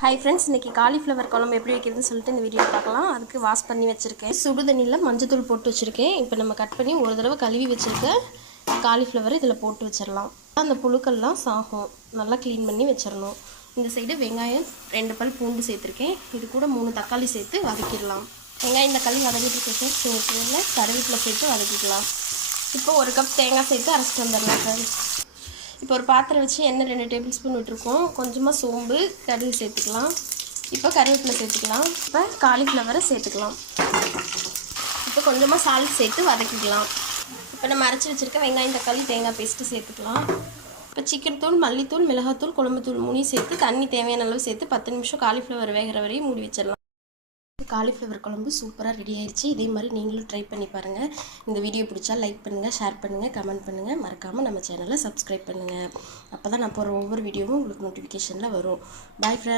Hi friends, இன்றைக்கி cauliflower குழம்பு எப்படி வைக்கிறதுன்னு சொல்லிட்டு இந்த வீடியோ பார்க்கலாம். அதுக்கு வாஷ் பண்ணி வச்சுருக்கேன். சுடு தண்ணியில் மஞ்சத்தூள் போட்டு வச்சுருக்கேன். இப்போ நம்ம கட் பண்ணி ஒரு தடவை கழுவி வச்சுருக்க காலிஃப்ளவர் இதில் போட்டு வச்சிடலாம். அந்த புழுக்கள்லாம் சாகும். நல்லா க்ளீன் பண்ணி வச்சிடணும். இந்த சைடு வெங்காயம் 2 பல் பூண்டு சேர்த்துருக்கேன். இது கூட 3 தக்காளி சேர்த்து வதக்கிடலாம். வெங்காயம் தக்காளி வதக்கிட்டு இருக்கேன். சேர்த்து கருவேப்பிலை சேர்த்து வதக்கிக்கலாம். இப்போ 1 கப் தேங்காய் சேர்த்து அரைச்சிட்டு வந்துடலாம் ஃப்ரெண்ட்ஸ். இப்போ ஒரு பாத்திரம் வச்சு எண்ணெய் 2 டேபிள் ஸ்பூன் விட்டுருக்கோம். கொஞ்சமாக சோம்பு கடுகு சேர்த்துக்கலாம். இப்போ கருவேப்பிலை சேர்த்துக்கலாம். இப்போ காலிஃப்ளவரை சேர்த்துக்கலாம். இப்போ கொஞ்சமாக சால்ட் சேர்த்து வதக்கிக்கலாம். இப்போ நம்ம அரைச்சி வச்சுருக்க வெங்காயம் தக்காளி தேங்காய் பேஸ்ட்டு சேர்த்துக்கலாம். இப்போ சிக்கன் தூள், மல்லித்தூள், மிளகாத்தூள், குழம்புத்தூள் 3 சேர்த்து தண்ணி தேவையான அளவு சேர்த்து 10 நிமிஷம் காலிஃப்ளவர் வேகிற வரையும் மூடி வச்சிடலாம். காலிஃப்ளவர் குழம்பு சூப்பராக ரெடி ஆயிடுச்சு. இதே மாதிரி நீங்களும் ட்ரை பண்ணி பாருங்கள். இந்த வீடியோ பிடிச்சா லைக் பண்ணுங்கள், ஷேர் பண்ணுங்கள், கமெண்ட் பண்ணுங்கள். மறக்காமல் நம்ம சேனலை சப்ஸ்கிரைப் பண்ணுங்கள். அப்போ தான் நான் போகிற ஒவ்வொரு வீடியோவும் உங்களுக்கு நோட்டிஃபிகேஷனில் வரும். Bye friends.